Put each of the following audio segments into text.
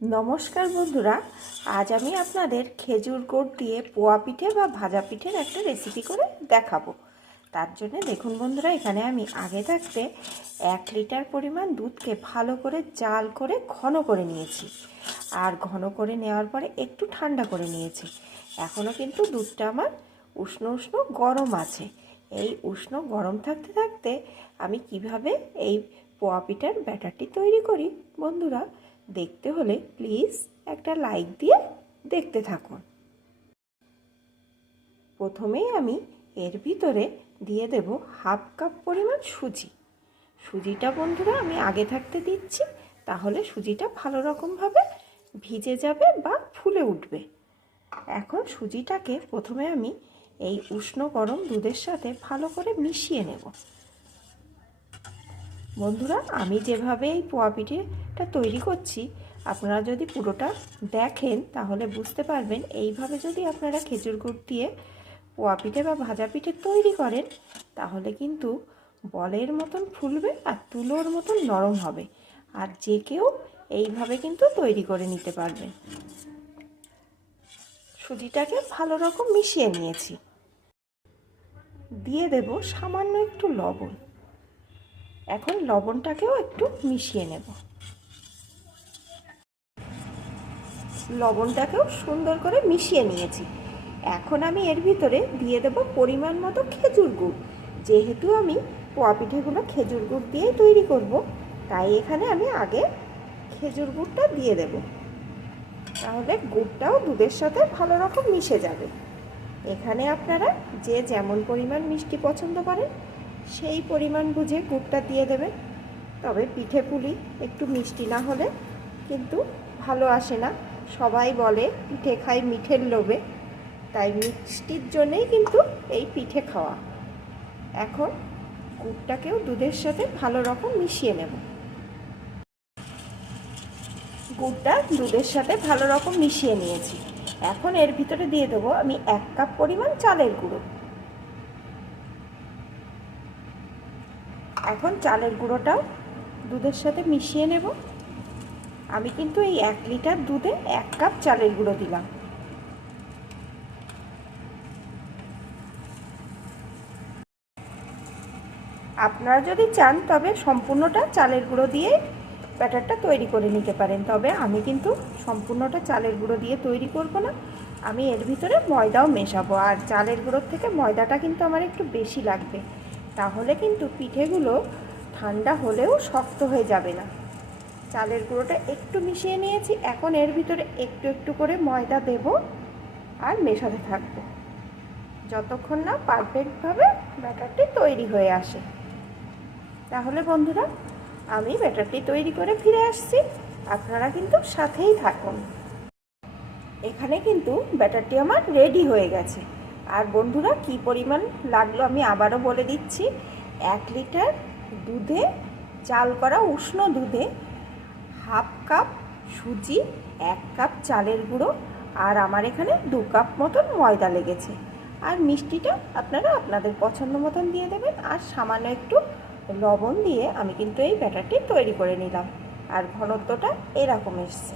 নমস্কার বন্ধুরা, আজ আমি আপনাদের খেজুর গুড় দিয়ে পোয়া পিঠে বা ভাজা পিঠের একটা রেসিপি করে দেখাবো। তার জন্য দেখুন বন্ধুরা, এখানে আমি আগে থাকতে এক লিটার পরিমাণ দুধকে ভালো করে জাল করে ঘন করে নিয়েছি। আর ঘন করে নেওয়ার পরে একটু ঠান্ডা করে নিয়েছি। এখনও কিন্তু দুধটা আমার উষ্ণ উষ্ণ গরম আছে। এই উষ্ণ গরম থাকতে থাকতে আমি কীভাবে এই পোয়া পিঠার ব্যাটারটি তৈরি করি বন্ধুরা দেখতে হলে প্লিজ একটা লাইক দিয়ে দেখতে থাকুন। প্রথমেই আমি এর ভিতরে দিয়ে দেব হাফ কাপ পরিমাণ সুজি। সুজিটা বন্ধুরা আমি আগে থাকতে দিচ্ছি, তাহলে সুজিটা ভালো রকমভাবে ভিজে যাবে বা ফুলে উঠবে। এখন সুজিটাকে প্রথমে আমি এই উষ্ণ গরম দুধের সাথে ভালো করে মিশিয়ে নেব। বন্ধুরা, আমি যেভাবে এই পোয়া পিঠেটা তৈরি করছি, আপনারা যদি পুরোটা দেখেন, তাহলে বুঝতে পারবেন, এইভাবে যদি আপনারা খেজুর গুড় দিয়ে পোয়া পিঠে বা ভাজা পিঠে তৈরি করেন, তাহলে কিন্তু বলের মতন ফুলবে আর তুলোর মতন নরম হবে। আর যে কেউ এইভাবে কিন্তু তৈরি করে নিতে পারবে। সুজিটাকে ভালো রকম মিশিয়ে নিয়েছি। দিয়ে দেব সামান্য একটু লবণ। এখন লবণটাকেও একটু মিশিয়ে নেব। লবণটাকেও সুন্দর করে মিশিয়ে নিয়েছি। এখন আমি এর ভিতরে দিয়ে দেব পরিমাণ মতো খেজুর গুড়। যেহেতু আমি পোয়া পিঠেগুলো খেজুর গুড় দিয়েই তৈরি করব, তাই এখানে আমি আগে খেজুর গুড়টা দিয়ে দেব। তাহলে গুড়টাও দুধের সাথে ভালো রকম মিশে যাবে। এখানে আপনারা যে যেমন পরিমাণ মিষ্টি পছন্দ করেন সেই পরিমাণ বুঝে গুড়টা দিয়ে দেবেন তবে পিঠে পুলি একটু মিষ্টি না হলে কিন্তু ভালো আসে না। সবাই বলে, পিঠে খাই মিঠের লোভে। তাই মিষ্টির জন্যেই কিন্তু এই পিঠে খাওয়া। এখন গুড়টাকেও দুধের সাথে ভালো রকম মিশিয়ে নেব। গুড়টা দুধের সাথে ভালো রকম মিশিয়ে নিয়েছি। এখন এর ভিতরে দিয়ে দেবো আমি এক কাপ পরিমাণ চালের গুঁড়ো। এখন চালের গুঁড়োটাও দুধের সাথে মিশিয়ে নেব। আমি কিন্তু এই এক লিটার দুধে এক কাপ চালের গুঁড়ো দিলাম। আপনারা যদি চান, তবে সম্পূর্ণটা চালের গুঁড়ো দিয়ে ব্যাটারটা তৈরি করে নিতে পারেন। তবে আমি কিন্তু সম্পূর্ণটা চালের গুঁড়ো দিয়ে তৈরি করব না। আমি এর ভিতরে ময়দাও মেশাবো। আর চালের গুঁড়োর থেকে ময়দাটা কিন্তু আমার একটু বেশি লাগবে। তাহলে কিন্তু পিঠেগুলো ঠান্ডা হলেও শক্ত হয়ে যাবে না। চালের গুঁড়োটা একটু মিশিয়ে নিয়েছি, এখন এর ভিতরে একটু একটু করে ময়দা দেব আর মেশাতে থাকব। যতক্ষণ না পারফেক্টভাবে ব্যাটারটি তৈরি হয়ে আসে। তাহলে বন্ধুরা, আমি ব্যাটারটি তৈরি করে ফিরে আসছি। আপনারা কিন্তু সাথেই থাকুন। এখানে কিন্তু ব্যাটারটি আমার রেডি হয়ে গেছে। আর বন্ধুরা, কি পরিমাণ লাগল আমি আবারও বলে দিচ্ছি। এক লিটার দুধে, চাল করা উষ্ণ দুধে হাফ কাপ সুজি, এক কাপ চালের গুঁড়ো আর আমার এখানে দু কাপ মতন ময়দা লেগেছে। আর মিষ্টিটা আপনারা আপনাদের পছন্দ মতন দিয়ে দেবেন আর সামান্য একটু লবণ দিয়ে আমি কিন্তু এই ব্যাটারটি তৈরি করে নিলাম আর ঘনত্বটা এরকম এসছে।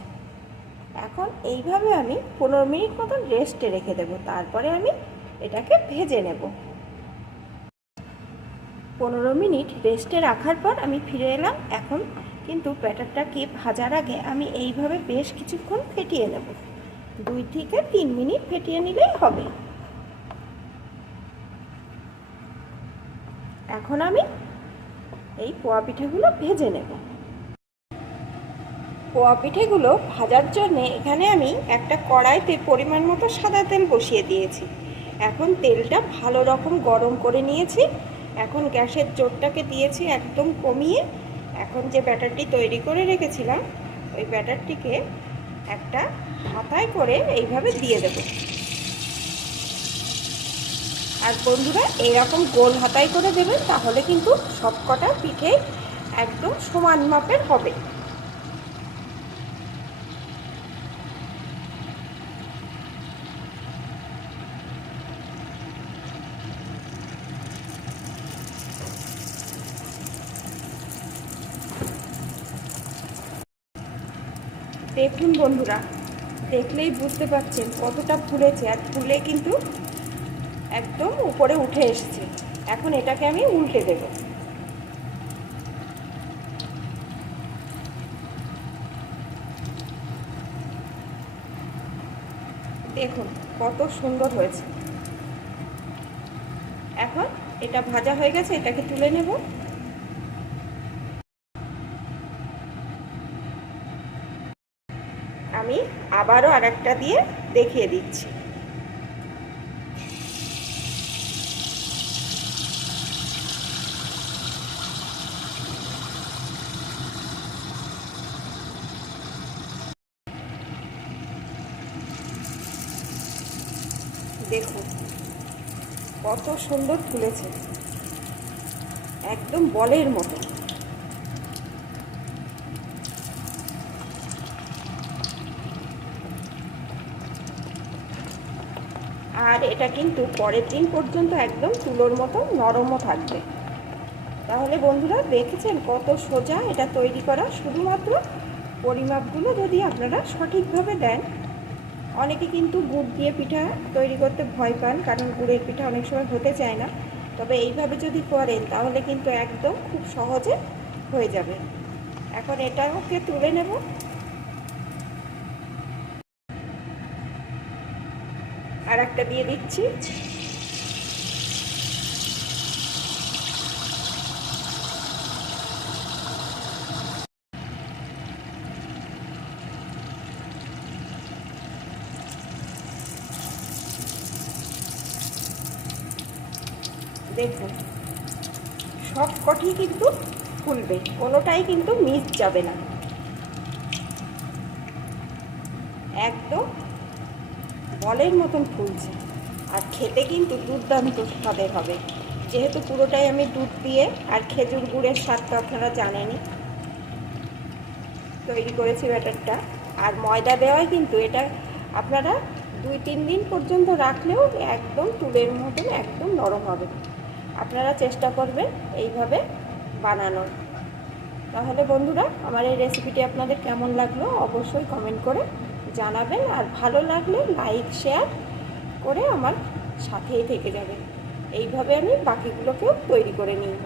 এখন এইভাবে আমি পনেরো মিনিট মতন রেস্টে রেখে দেবো। তারপরে আমি এটাকে ভেজে নেব। পনেরো মিনিট রেস্টে রাখার পর আমি ফিরে এলাম। এখন কিন্তু ব্যাটারটাকে ভাজার আগে আমি এইভাবে বেশ কিছুক্ষণ ফেটিয়ে নেব। দুই থেকে তিন মিনিট ফেটিয়ে নিলেই হবে। এখন আমি এই পোয়া পিঠেগুলো ভেজে নেব। পোয়া পিঠেগুলো ভাজার জন্য এখানে আমি একটা কড়াইতে পরিমাণ মতো সাদা তেল বসিয়ে দিয়েছি। এখন তেলটা ভালো রকম গরম করে নিয়েছি। এখন গ্যাসের জোরটাকে দিয়েছি একদম কমিয়ে। এখন যে ব্যাটারটি তৈরি করে রেখেছিলাম, ওই ব্যাটারটিকে একটা হাতায় করে এইভাবে দিয়ে দেব। আর বন্ধুরা এইরকম গোল হাতায় করে দেবেন, তাহলে কিন্তু সবকটা পিঠে একদম সমান মাপের হবে। দেখুন বন্ধুরা, দেখলেই বুঝতে পারছেন কতটা ফুলেছে আর ফুলে কিন্তু একদম উপরে উঠে এসেছে। এখন এটাকে আমি উল্টে দেব। দেখুন কত সুন্দর হয়েছে। এখন এটা ভাজা হয়ে গেছে, এটাকে তুলে নেব। আবারও আরেকটা দিয়ে দেখিয়ে দিচ্ছি। দেখুন কত সুন্দর ফুলেছে একদম বলের মতো। আর এটা কিন্তু পরের দিন পর্যন্ত একদম তুলোর মতো, নরমও থাকবে। তাহলে বন্ধুরা দেখেছেন কত সোজা এটা তৈরি করা। শুধুমাত্র পরিমাপগুলো যদি আপনারা সঠিকভাবে দেন, অনেকে কিন্তু গুড় দিয়ে পিঠা তৈরি করতে ভয় পান, কারণ গুড়ের পিঠা অনেক সময় হতে চায় না। তবে এইভাবে যদি করেন, তাহলে কিন্তু একদম খুব সহজে হয়ে যাবে। এখন এটাকে তুলে নেব। আর একটা দিয়ে দিচ্ছি। দেখুন, সব কটি কিন্তু ফুলবে কোনোটাই কিন্তু মিস যাবে না। একদম বলের মতন ফুলছে। আর খেতে কিন্তু দুর্দান্ত স্বাদের হবে। যেহেতু পুরোটাই আমি দুধ দিয়ে আর খেজুর গুড়ের স্বাদটা আপনারা জানেনই। তৈরি করেছি ব্যাটারটা। আর ময়দা দেওয়াই কিন্তু এটা আপনারা দুই তিন দিন পর্যন্ত রাখলেও একদম তুলের মতন একদম নরম হবে। আপনারা চেষ্টা করবেন এইভাবে বানানোর। তাহলে বন্ধুরা, আমার এই রেসিপিটি আপনাদের কেমন লাগল অবশ্যই কমেন্ট করে জানাবেন আর ভালো লাগলে লাইক শেয়ার করে আমার সাথেই থেকে যাবেন। এইভাবে আমি বাকিগুলোকেও তৈরি করে নিব।